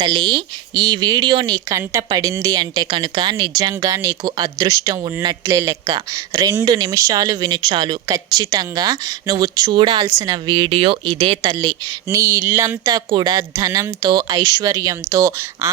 తల్లి ఈ వీడియో నీ కంట పడింది అంటే కనుక నిజంగా నీకు అదృష్టం ఉన్నట్లే లెక్క. రెండు నిమిషాలు వినుచాలు ఖచ్చితంగా నువ్వు చూడాల్సిన వీడియో ఇదే తల్లి. నీ ఇల్లంతా కూడా ధనంతో ఐశ్వర్యంతో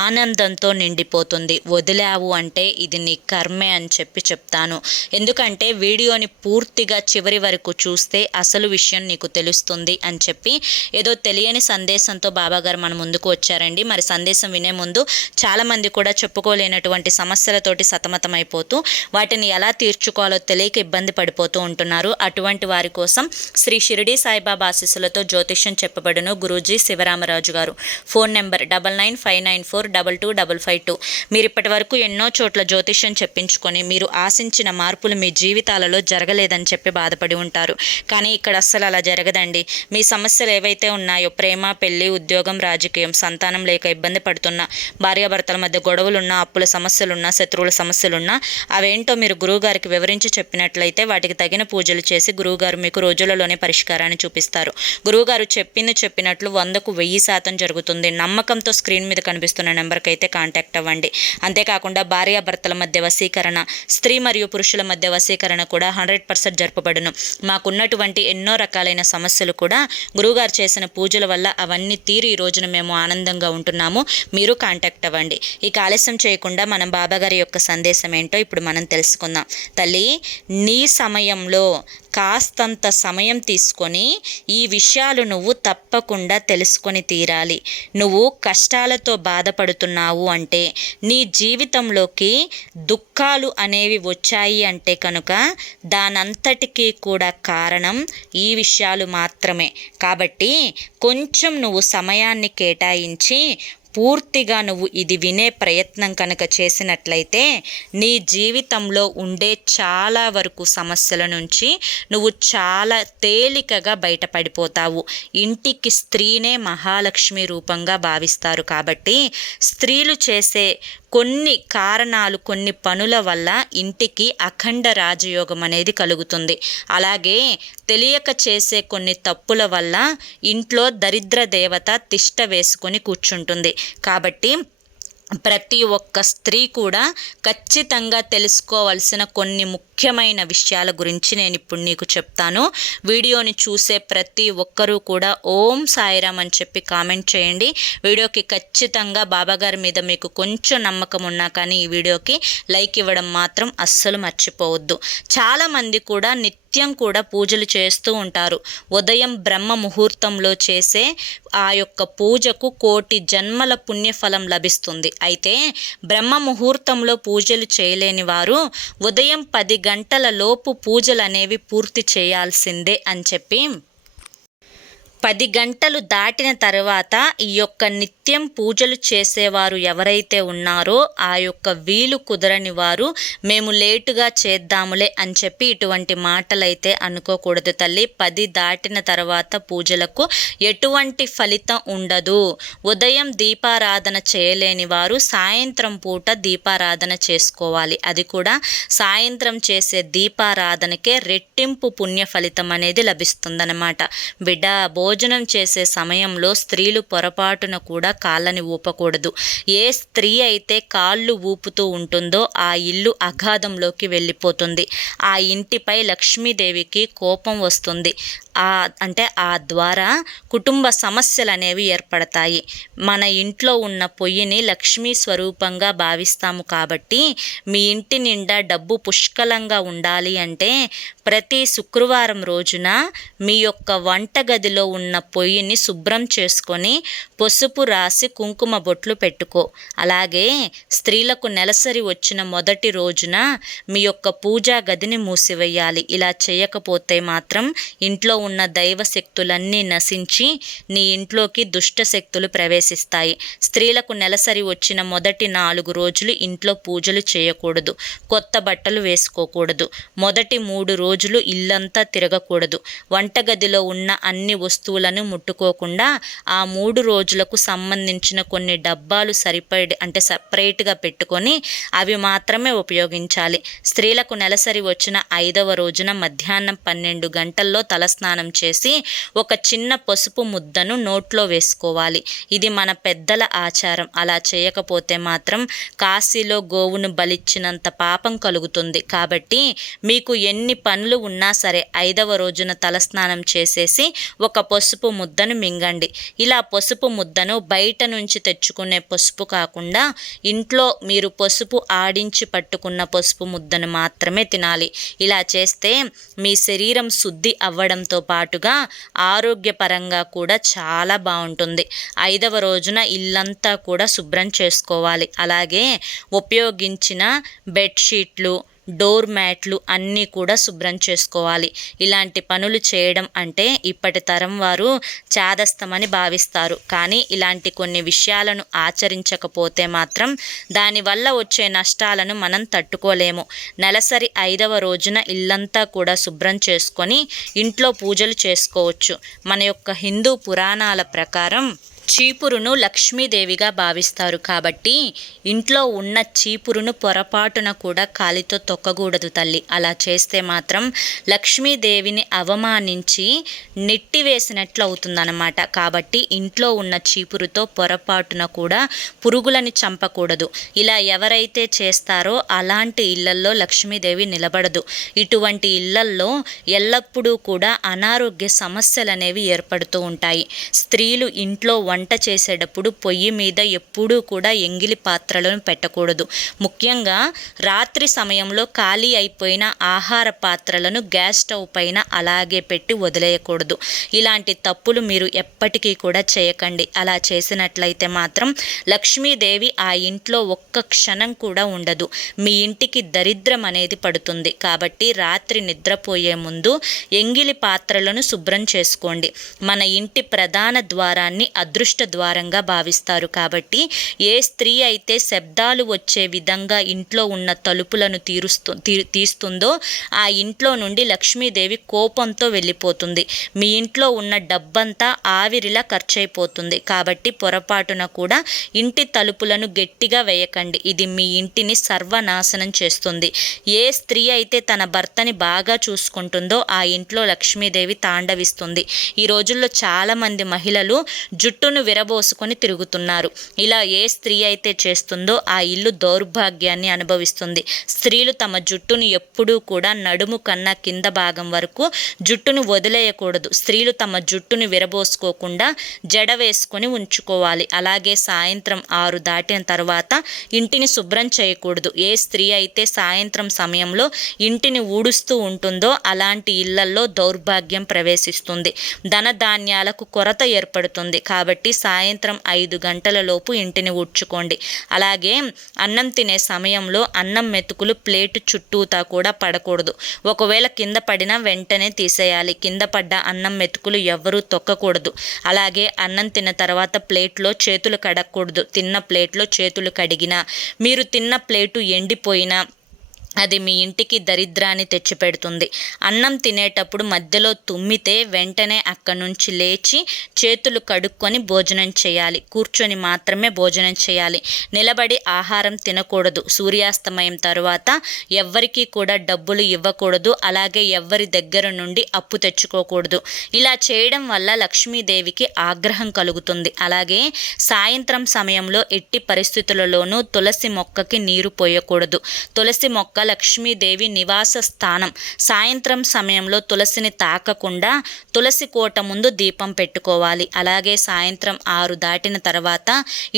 ఆనందంతో నిండిపోతుంది. వదిలావు అంటే ఇది నీ కర్మే అని చెప్పి చెప్తాను. ఎందుకంటే వీడియోని పూర్తిగా చివరి వరకు చూస్తే అసలు విషయం నీకు తెలుస్తుంది అని చెప్పి ఏదో తెలియని సందేశంతో బాబాగారు మన ముందుకు వచ్చారండి. మరి సందేశం వినే ముందు చాలామంది కూడా చెప్పుకోలేనటువంటి సమస్యలతోటి సతమతమైపోతూ వాటిని ఎలా తీర్చుకోవాలో తెలియక ఇబ్బంది పడిపోతూ ఉంటున్నారు. అటువంటి వారి కోసం శ్రీ షిరిడి సాయిబాబా ఆశీస్సులతో జ్యోతిష్యం చెప్పబడును గురూజీ శివరామరాజు గారు. Phone number double nine five nine four double two double five two. మీరు ఇప్పటి వరకు ఎన్నో చోట్ల జ్యోతిష్యం చెప్పించుకొని మీరు ఆశించిన మార్పులు మీ జీవితాలలో జరగలేదని చెప్పి బాధపడి ఉంటారు. కానీ ఇక్కడ అస్సలు అలా జరగదండి. మీ సమస్యలు ఏవైతే ఉన్నాయో ప్రేమ పెళ్ళి ఉద్యోగం రాజకీయం సంతానం లేక ఇబ్బంది ఇబ్బంది పడుతున్న భార్యాభర్తల మధ్య గొడవలున్నా అప్పుల సమస్యలున్నా శత్రువుల సమస్యలున్నా అవేంటో మీరు గురువుగారికి వివరించి చెప్పినట్లయితే వాటికి తగిన పూజలు చేసి గురువుగారు మీకు రోజులలోనే పరిష్కారాన్ని చూపిస్తారు. గురువుగారు చెప్పింది చెప్పినట్లు వందకు వెయ్యి శాతం జరుగుతుంది. నమ్మకంతో స్క్రీన్ మీద కనిపిస్తున్న నెంబర్కి అయితే కాంటాక్ట్ అవ్వండి. అంతేకాకుండా భార్యాభర్తల మధ్య వశీకరణ స్త్రీ మరియు పురుషుల మధ్య వశీకరణ కూడా హండ్రెడ్ పర్సెంట్ జరపబడును. మాకున్నటువంటి ఎన్నో రకాలైన సమస్యలు కూడా గురువుగారు చేసిన పూజల వల్ల అవన్నీ తీరి ఈ రోజున మేము ఆనందంగా ఉంటున్నాము. మీరు కాంటాక్ట్ అవ్వండి. ఈ ఆలస్యం చేయకుండా మనం బాబాగారి యొక్క సందేశం ఏంటో ఇప్పుడు మనం తెలుసుకుందాం. తల్లి నీ సమయంలో కాస్తంత సమయం తీసుకొని ఈ విషయాలు నువ్వు తప్పకుండా తెలుసుకొని తీరాలి. నువ్వు కష్టాలతో బాధపడుతున్నావు అంటే నీ జీవితంలోకి దుఃఖాలు అనేవి వచ్చాయి అంటే కనుక దానంతటికీ కూడా కారణం ఈ విషయాలు మాత్రమే. కాబట్టి కొంచెం నువ్వు సమయాన్ని కేటాయించి పూర్తిగా నువ్వు ఇది వినే ప్రయత్నం కనుక చేసినట్లయితే నీ జీవితంలో ఉండే చాలా వరకు సమస్యల నుంచి నువ్వు చాలా తేలికగా బయటపడిపోతావు. ఇంటికి స్త్రీనే మహాలక్ష్మి రూపంగా భావిస్తారు కాబట్టి స్త్రీలు చేసే కొన్ని కారణాలు కొన్ని పనుల వల్ల ఇంటికి అఖండ రాజయోగం అనేది కలుగుతుంది. అలాగే తెలియక చేసే కొన్ని తప్పుల వల్ల ఇంట్లో దరిద్ర దేవత తిష్ట వేసుకొని కూర్చుంటుంది. కాబట్టి ప్రతి ఒక్క స్త్రీ కూడా ఖచ్చితంగా తెలుసుకోవాల్సిన కొన్ని ముఖ్యమైన విషయాల గురించి నేను ఇప్పుడు నీకు చెప్తాను. వీడియోని చూసే ప్రతి ఒక్కరూ కూడా ఓం సాయిరామ్ అని చెప్పి కామెంట్ చేయండి. వీడియోకి ఖచ్చితంగా బాబాగారి మీద మీకు కొంచెం నమ్మకం ఉన్నా కానీ ఈ వీడియోకి లైక్ ఇవ్వడం మాత్రం అస్సలు మర్చిపోవద్దు. చాలామంది కూడా నిత్య నిత్యం కూడా పూజలు చేస్తూ ఉంటారు. ఉదయం బ్రహ్మ ముహూర్తంలో చేసే ఆ యొక్క పూజకు కోటి జన్మల పుణ్యఫలం లభిస్తుంది. అయితే బ్రహ్మ ముహూర్తంలో పూజలు చేయలేని వారు ఉదయం పది గంటల లోపు పూజలు అనేవి పూర్తి చేయాల్సిందే అని చెప్పి పది గంటలు దాటిన తర్వాత ఈ యొక్క నిత్యం పూజలు చేసేవారు ఎవరైతే ఉన్నారో ఆ యొక్క వీలు కుదరని వారు మేము లేటుగా చేద్దాములే అని చెప్పి ఇటువంటి మాటలైతే అనుకోకూడదు తల్లి. పది దాటిన తర్వాత పూజలకు ఎటువంటి ఫలితం ఉండదు. ఉదయం దీపారాధన చేయలేని వారు సాయంత్రం పూట దీపారాధన చేసుకోవాలి. అది కూడా సాయంత్రం చేసే దీపారాధనకే రెట్టింపు పుణ్య ఫలితం అనేది లభిస్తుందన్నమాట. బిడ్డ భోజనం చేసే సమయంలో స్త్రీలు పొరపాటున కూడా కాళ్ళని ఊపకూడదు. ఏ స్త్రీ అయితే కాళ్ళు ఊపుతూ ఉంటుందో ఆ ఇల్లు అగాధంలోకి వెళ్ళిపోతుంది. ఆ ఇంటిపై లక్ష్మీదేవికి కోపం వస్తుంది. ఆ అంటే ఆ ద్వారా కుటుంబ సమస్యలు అనేవి ఏర్పడతాయి. మన ఇంట్లో ఉన్న పొయ్యిని లక్ష్మీ స్వరూపంగా భావిస్తాము కాబట్టి మీ ఇంటి నిండా డబ్బు పుష్కలంగా ఉండాలి అంటే ప్రతి శుక్రవారం రోజున మీ యొక్క వంటగదిలో ఉన్న పొయ్యిని శుభ్రం చేసుకొని పసుపు రాసి కుంకుమ బొట్లు పెట్టుకో. అలాగే స్త్రీలకు నెలసరి వచ్చిన మొదటి రోజున మీ యొక్క పూజా గదిని మూసివేయాలి. ఇలా చేయకపోతే మాత్రం ఇంట్లో ఉన్న దైవ శక్తులన్నీ నశించి నీ ఇంట్లోకి దుష్ట శక్తులు ప్రవేశిస్తాయి. స్త్రీలకు నెలసరి వచ్చిన మొదటి నాలుగు రోజులు ఇంట్లో పూజలు చేయకూడదు. కొత్త బట్టలు వేసుకోకూడదు. మొదటి మూడు రోజులు ఇల్లంతా తిరగకూడదు. వంటగదిలో ఉన్న అన్ని వస్తువులు వస్తువులను ముట్టుకోకుండా ఆ మూడు రోజులకు సంబంధించిన కొన్ని డబ్బాలు సరిపడి అంటే సపరేట్గా పెట్టుకొని అవి మాత్రమే ఉపయోగించాలి. స్త్రీలకు నెలసరి వచ్చిన ఐదవ రోజున మధ్యాహ్నం పన్నెండు గంటల్లో తలస్నానం చేసి ఒక చిన్న పసుపు ముద్దను నోట్లో వేసుకోవాలి. ఇది మన పెద్దల ఆచారం. అలా చేయకపోతే మాత్రం కాశీలో గోవును బలిచ్చినంత పాపం కలుగుతుంది. కాబట్టి మీకు ఎన్ని పనులు ఉన్నా సరే ఐదవ రోజున తలస్నానం చేసేసి ఒక పసుపు ముద్దను మింగండి. ఇలా పసుపు ముద్దను బయట నుంచి తెచ్చుకునే పసుపు కాకుండా ఇంట్లో మీరు పసుపు ఆడించి పట్టుకున్న పసుపు ముద్దను మాత్రమే తినాలి. ఇలా చేస్తే మీ శరీరం శుద్ధి అవ్వడంతో పాటుగా ఆరోగ్యపరంగా కూడా చాలా బాగుంటుంది. ఐదవ రోజున ఇల్లంతా కూడా శుభ్రం చేసుకోవాలి. అలాగే ఉపయోగించిన బెడ్షీట్లు డోర్ మ్యాట్లు అన్నీ కూడా శుభ్రం చేసుకోవాలి. ఇలాంటి పనులు చేయడం అంటే ఇప్పటి తరం వారు చాదస్తమని భావిస్తారు. కానీ ఇలాంటి కొన్ని విషయాలను ఆచరించకపోతే మాత్రం దానివల్ల వచ్చే నష్టాలను మనం తట్టుకోలేము. నెలసరి ఐదవ రోజున ఇల్లంతా కూడా శుభ్రం చేసుకొని ఇంట్లో పూజలు చేసుకోవచ్చు. మన యొక్క హిందూ పురాణాల ప్రకారం చీపురును లక్ష్మీదేవిగా భావిస్తారు. కాబట్టి ఇంట్లో ఉన్న చీపురును పొరపాటున కూడా కాలితో తొక్కకూడదు తల్లి. అలా చేస్తే మాత్రం లక్ష్మీదేవిని అవమానించి నెట్టివేసినట్లు అవుతుందన్నమాట కాబట్టి ఇంట్లో ఉన్న చీపురుతో పొరపాటున కూడా పురుగులని చంపకూడదు. ఇలా ఎవరైతే చేస్తారో అలాంటి ఇళ్ళల్లో లక్ష్మీదేవి నిలబడదు. ఇటువంటి ఇళ్ళల్లో ఎల్లప్పుడూ కూడా అనారోగ్య సమస్యలు అనేవి ఏర్పడుతూ ఉంటాయి. స్త్రీలు ఇంట్లో వంట చేసేటప్పుడు పొయ్యి మీద ఎప్పుడూ కూడా ఎంగిలి పాత్రలను పెట్టకూడదు. ముఖ్యంగా రాత్రి సమయంలో ఖాళీ అయిపోయిన ఆహార పాత్రలను గ్యాస్ స్టవ్ పైన అలాగే పెట్టి వదిలేయకూడదు. ఇలాంటి తప్పులు మీరు ఎప్పటికీ కూడా చేయకండి. అలా చేసినట్లయితే మాత్రం లక్ష్మీదేవి ఆ ఇంట్లో ఒక్క క్షణం కూడా ఉండదు. మీ ఇంటికి దరిద్రం అనేది పడుతుంది. కాబట్టి రాత్రి నిద్రపోయే ముందు ఎంగిలి పాత్రలను శుభ్రం చేసుకోండి. మన ఇంటి ప్రధాన ద్వారాన్ని అదృష్ట ద్వారంగా భావిస్తారు. కాబట్టి ఏ స్త్రీ అయితే శబ్దాలు వచ్చే విధంగా ఇంట్లో ఉన్న తలుపులను తీరుస్తూ తీస్తుందో ఆ ఇంట్లో నుండి లక్ష్మీదేవి కోపంతో వెళ్ళిపోతుంది. మీ ఇంట్లో ఉన్న డబ్బంతా ఆవిరిలా ఖర్చయిపోతుంది కాబట్టి పొరపాటున కూడా ఇంటి తలుపులను గట్టిగా వేయకండి. ఇది మీ ఇంటిని సర్వనాశనం చేస్తుంది. ఏ స్త్రీ అయితే తన భర్తని బాగా చూసుకుంటుందో ఆ ఇంట్లో లక్ష్మీదేవి తాండవిస్తుంది. ఈ రోజుల్లో చాలామంది మహిళలు జుట్టును విరబోసుకొని తిరుగుతున్నారు. ఇలా ఏ స్త్రీ అయితే చేస్తుందో ఆ ఇల్లు దౌర్భాగ్యాన్ని అనుభవిస్తుంది. స్త్రీలు తమ జుట్టును ఎప్పుడూ కూడా నడుము కన్నా కింద భాగం వరకు జుట్టును వదిలేయకూడదు. స్త్రీలు తమ జుట్టును విరబోసుకోకుండా జడ వేసుకొని ఉంచుకోవాలి. అలాగే సాయంత్రం ఆరు దాటిన తర్వాత ఇంటిని శుభ్రం చేయకూడదు. ఏ స్త్రీ అయితే సాయంత్రం సమయంలో ఇంటిని ఊడుస్తూ ఉంటుందో అలాంటి ఇళ్ళల్లో దౌర్భాగ్యం ప్రవేశిస్తుంది. ధనధాన్యాలకు కొరత ఏర్పడుతుంది. కాబట్టి సాయంత్రం ఐదు గంటలలోపు ఇంటిని ఉడ్చుకోండి అలాగే అన్నం తినే సమయంలో అన్నం మెతుకులు ప్లేటు చుట్టూతా కూడా పడకూడదు. ఒకవేళ కింద పడినా వెంటనే తీసేయాలి. కింద పడ్డ అన్నం మెతుకులు ఎవ్వరూ తొక్కకూడదు. అలాగే అన్నం తిన్న తర్వాత ప్లేట్లో చేతులు కడగకూడదు. తిన్న ప్లేట్లో చేతులు కడిగినా మీరు తిన్న ప్లేటు ఎండిపోయినా అది మీ ఇంటికి దరిద్రాన్ని తెచ్చిపెడుతుంది. అన్నం తినేటప్పుడు మధ్యలో తుమ్మితే వెంటనే అక్కడి నుంచి లేచి చేతులు కడుక్కొని భోజనం చేయాలి. కూర్చొని మాత్రమే భోజనం చేయాలి. నిలబడి ఆహారం తినకూడదు. సూర్యాస్తమయం తరువాత ఎవ్వరికీ కూడా డబ్బులు ఇవ్వకూడదు. అలాగే ఎవ్వరి దగ్గర నుండి అప్పు తెచ్చుకోకూడదు. ఇలా చేయడం వల్ల లక్ష్మీదేవికి ఆగ్రహం కలుగుతుంది. అలాగే సాయంత్రం సమయంలో ఎట్టి పరిస్థితులలోనూ తులసి మొక్కకి నీరు పోయకూడదు. తులసి మొక్క లక్ష్మీదేవి నివాస స్థానం. సాయంత్రం సమయంలో తులసిని తాకకుండా తులసి కోట ముందు దీపం పెట్టుకోవాలి. అలాగే సాయంత్రం ఆరు దాటిన తర్వాత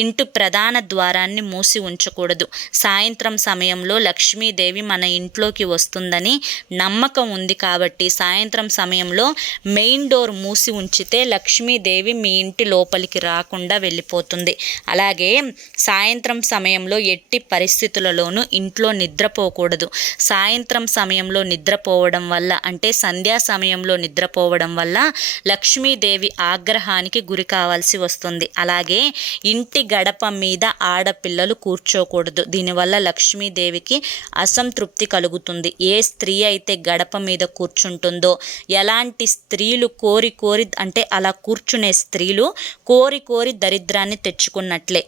ఇంటి ప్రధాన ద్వారాన్ని మూసి ఉంచకూడదు. సాయంత్రం సమయంలో లక్ష్మీదేవి మన ఇంట్లోకి వస్తుందని నమ్మకం ఉంది కాబట్టి సాయంత్రం సమయంలో మెయిన్ డోర్ మూసి ఉంచితే లక్ష్మీదేవి మీ ఇంటి లోపలికి రాకుండా వెళ్ళిపోతుంది. అలాగే సాయంత్రం సమయంలో ఎట్టి పరిస్థితులలోనూ ఇంట్లో నిద్రపోకూడదు. ఉండకూడదు. సాయంత్రం సమయంలో నిద్రపోవడం వల్ల అంటే సంధ్యా సమయంలో నిద్రపోవడం వల్ల లక్ష్మీదేవి ఆగ్రహానికి గురి కావాల్సి వస్తుంది. అలాగే ఇంటి గడప మీద ఆడపిల్లలు కూర్చోకూడదు. దీనివల్ల లక్ష్మీదేవికి అసంతృప్తి కలుగుతుంది. ఏ స్త్రీ అయితే గడప మీద కూర్చుంటుందో ఎలాంటి స్త్రీలు కోరి కోరి అంటే అలా కూర్చునే స్త్రీలు కోరి కోరి దరిద్రాన్ని తెచ్చుకున్నట్లే.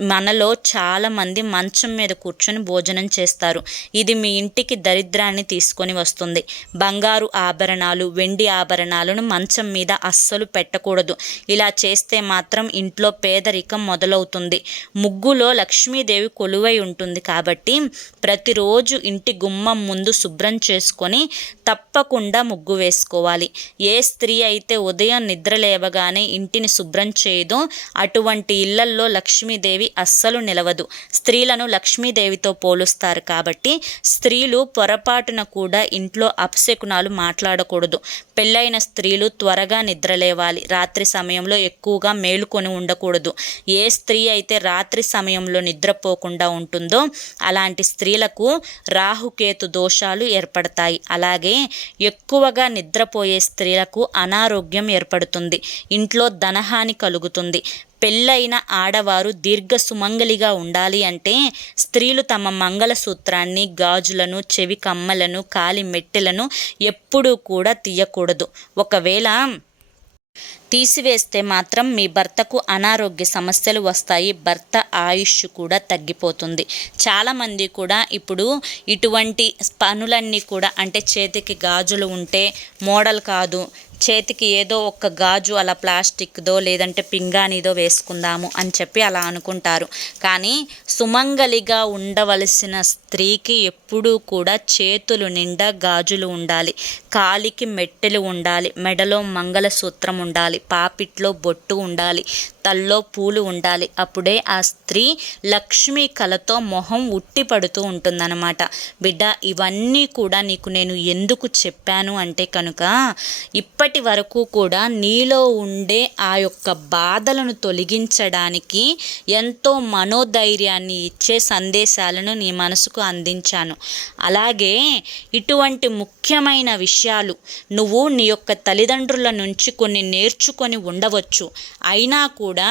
మనలో చాలామంది మంచం మీద కూర్చొని భోజనం చేస్తారు. ఇది మీ ఇంటికి దరిద్రాన్ని తీసుకొని వస్తుంది. బంగారు ఆభరణాలు వెండి ఆభరణాలను మంచం మీద అస్సలు పెట్టకూడదు. ఇలా చేస్తే మాత్రం ఇంట్లో పేదరికం మొదలవుతుంది. ముగ్గులో లక్ష్మీదేవి కొలువై ఉంటుంది కాబట్టి ప్రతిరోజు ఇంటి గుమ్మం ముందు శుభ్రం చేసుకొని తప్పకుండా ముగ్గు వేసుకోవాలి. ఏ స్త్రీ అయితే ఉదయం నిద్ర లేవగానే ఇంటిని శుభ్రం చేయదో అటువంటి ఇళ్ళల్లో లక్ష్మీదేవి అస్సలు నిలవదు. స్త్రీలను లక్ష్మీదేవితో పోలుస్తారు కాబట్టి స్త్రీలు పొరపాటున కూడా ఇంట్లో అపశకునాలు మాట్లాడకూడదు. పెళ్ళైన స్త్రీలు త్వరగా నిద్రలేవాలి. రాత్రి సమయంలో ఎక్కువగా మేలుకొని ఉండకూడదు. ఏ స్త్రీ అయితే రాత్రి సమయంలో నిద్రపోకుండా ఉంటుందో అలాంటి స్త్రీలకు రాహుకేతు దోషాలు ఏర్పడతాయి. అలాగే ఎక్కువగా నిద్రపోయే స్త్రీలకు అనారోగ్యం ఏర్పడుతుంది. ఇంట్లో ధనహాని కలుగుతుంది. పెళ్ళైన ఆడవారు దీర్ఘ సుమంగలిగా ఉండాలి అంటే స్త్రీలు తమ మంగళసూత్రాన్ని గాజులను చెవి కమ్మలను కాలి మెట్టెలను ఎప్పుడూ కూడా తీయకూడదు. ఒకవేళ తీసివేస్తే మాత్రం మీ భర్తకు అనారోగ్య సమస్యలు వస్తాయి భర్త ఆయుష్ కూడా తగ్గిపోతుంది. చాలామంది కూడా ఇప్పుడు ఇటువంటి పనులన్నీ కూడా అంటే చేతికి గాజులు ఉంటే మోడల్ కాదు చేతికి ఏదో ఒక గాజు అలా ప్లాస్టిక్దో లేదంటే పింగాణిదో వేసుకుందాము అని చెప్పి అలా అనుకుంటారు. కానీ సుమంగలిగా ఉండవలసిన స్త్రీకి ఎప్పుడూ కూడా చేతులు నిండా గాజులు ఉండాలి. కాలికి మెట్టెలు ఉండాలి. మెడలో మంగళసూత్రం ఉండాలి. పాపిట్లో బొట్టు ఉండాలి. తల్లో పూలు ఉండాలి. అప్పుడే ఆ స్త్రీ లక్ష్మీ కళతో మొహం ఉట్టి పడుతూ ఉంటుందన్నమాట. బిడ్డ ఇవన్నీ కూడా నీకు నేను ఎందుకు చెప్పాను? అంటే కనుక ఇప్పటి వరకు కూడా నీలో ఉండే ఆ యొక్క బాధలను తొలగించడానికి ఎంతో మనోధైర్యాన్ని ఇచ్చే సందేశాలను నీ మనసుకు అందించాను. అలాగే ఇటువంటి ముఖ్యమైన విషయాలు నువ్వు నీ యొక్క తల్లిదండ్రుల నుంచి కొన్ని నేర్చుకొని ఉండవచ్చు. అయినా కూడా కూడా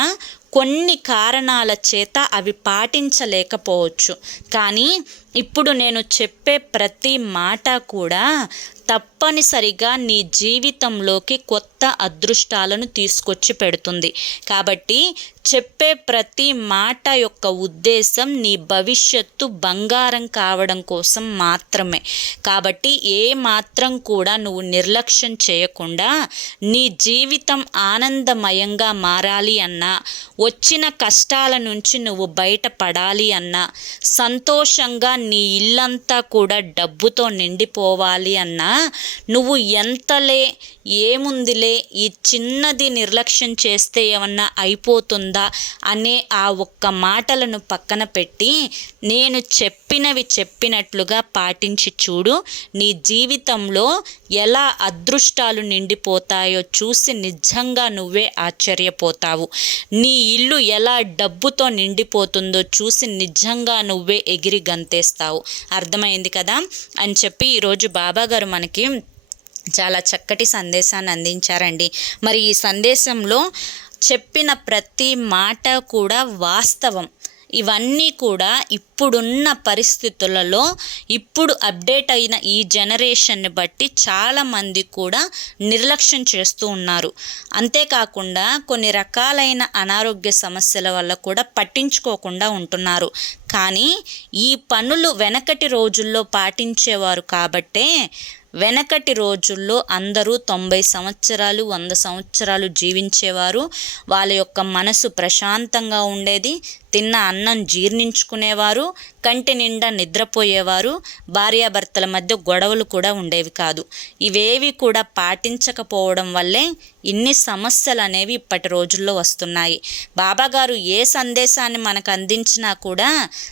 కొన్ని కారణాల చేత అవి పాటించలేకపోవచ్చు. కానీ ఇప్పుడు నేను చెప్పే ప్రతి మాట కూడా తప్పనిసరిగా నీ జీవితంలోకి కొత్త అదృష్టాలను తీసుకొచ్చి పెడుతుంది. కాబట్టి చెప్పే ప్రతి మాట యొక్క ఉద్దేశం నీ భవిష్యత్తు బంగారం కావడం కోసం మాత్రమే. కాబట్టి ఏ మాత్రం కూడా నువ్వు నిర్లక్ష్యం చేయకుండా నీ జీవితం ఆనందమయంగా మారాలి అన్నా వచ్చిన కష్టాల నుంచి నువ్వు బయటపడాలి అన్నా సంతోషంగా నీ ఇల్లంతా కూడా డబ్బుతో నిండిపోవాలి అన్నా నువ్వు ఎంతలే ఏముందిలే? ఈ చిన్నది నిర్లక్ష్యం చేస్తే ఏమన్నా అయిపోతుందా? అనే ఆ ఒక్క మాటలను పక్కన పెట్టి నేను చెప్పినవి చెప్పినట్లుగా పాటించి చూడు నీ జీవితంలో ఎలా అదృష్టాలు నిండిపోతాయో చూసి నిజంగా నువ్వే ఆశ్చర్యపోతావు. నీ ఇల్లు ఎలా డబ్బుతో నిండిపోతుందో చూసి నిజంగా నువ్వే ఎగిరి గంతేస్తావు. అర్థమైంది కదా? అని చెప్పి ఈరోజు బాబాగారు మనకి చాలా చక్కటి సందేశాన్ని అందించారండి. మరి ఈ సందేశంలో చెప్పిన ప్రతి మాట కూడా వాస్తవం. ఇవన్నీ కూడా ఇప్పుడున్న పరిస్థితులలో ఇప్పుడు అప్డేట్ అయిన ఈ జనరేషన్ని బట్టి చాలామంది కూడా నిర్లక్ష్యం చేస్తూ ఉన్నారు. అంతేకాకుండా కొన్ని రకాలైన అనారోగ్య సమస్యల వల్ల కూడా పట్టించుకోకుండా ఉంటున్నారు. కానీ ఈ పనులు వెనకటి రోజుల్లో పాటించేవారు కాబట్టే వెనకటి రోజుల్లో అందరూ తొంభై సంవత్సరాలు వంద సంవత్సరాలు జీవించేవారు. వాళ్ళ యొక్క మనసు ప్రశాంతంగా ఉండేది. తిన్న అన్నం జీర్ణించుకునేవారు కంటి నిండా నిద్రపోయేవారు భార్యాభర్తల మధ్య గొడవలు కూడా ఉండేవి కాదు. ఇవేవి కూడా పాటించకపోవడం వల్లే ఇన్ని సమస్యలు అనేవి ఇప్పటి రోజుల్లో వస్తున్నాయి. బాబాగారు ఏ సందేశాన్ని మనకు అందించినా కూడా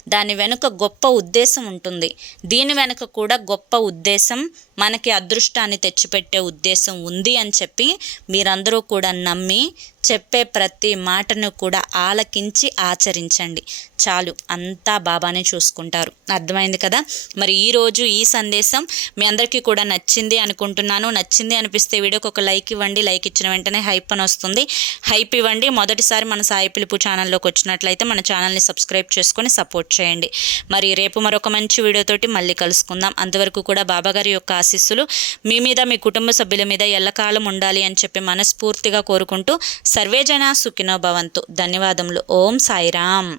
దాని వెనుక గొప్ప ఉద్దేశం ఉంటుంది. దీని వెనుక కూడా గొప్ప ఉద్దేశం మనకి అదృష్టాన్ని తెచ్చిపెట్టే ఉద్దేశం ఉంది అని చెప్పి మీరందరూ కూడా నమ్మి చెప్పే ప్రతి మాటను కూడా ఆలకించి ఆచరించండి. చాలు అంతా బాబానే చూసుకుంటారు. అర్థమైంది కదా? మరి ఈరోజు ఈ సందేశం మీ అందరికీ కూడా నచ్చింది అనుకుంటున్నాను. నచ్చింది అనిపిస్తే వీడియోకి ఒక లైక్ ఇవ్వండి. లైక్ ఇచ్చిన వెంటనే హైప్ అని వస్తుంది. హైప్ ఇవ్వండి. మొదటిసారి మన సాయి పిలుపు ఛానల్లోకి వచ్చినట్లయితే మన ఛానల్ని సబ్స్క్రైబ్ చేసుకొని సపోర్ట్ చేయండి. మరి రేపు మరొక మంచి వీడియోతోటి మళ్ళీ కలుసుకుందాం. అంతవరకు కూడా బాబాగారి యొక్క ఆశీస్సులు మీ మీద మీ కుటుంబ సభ్యుల మీద ఎల్లకాలం ఉండాలి అని చెప్పి మనస్ఫూర్తిగా కోరుకుంటూ సర్వేజన సుఖినో భవంతు. ధన్యవాదములు. ఓం సాయిరామ్.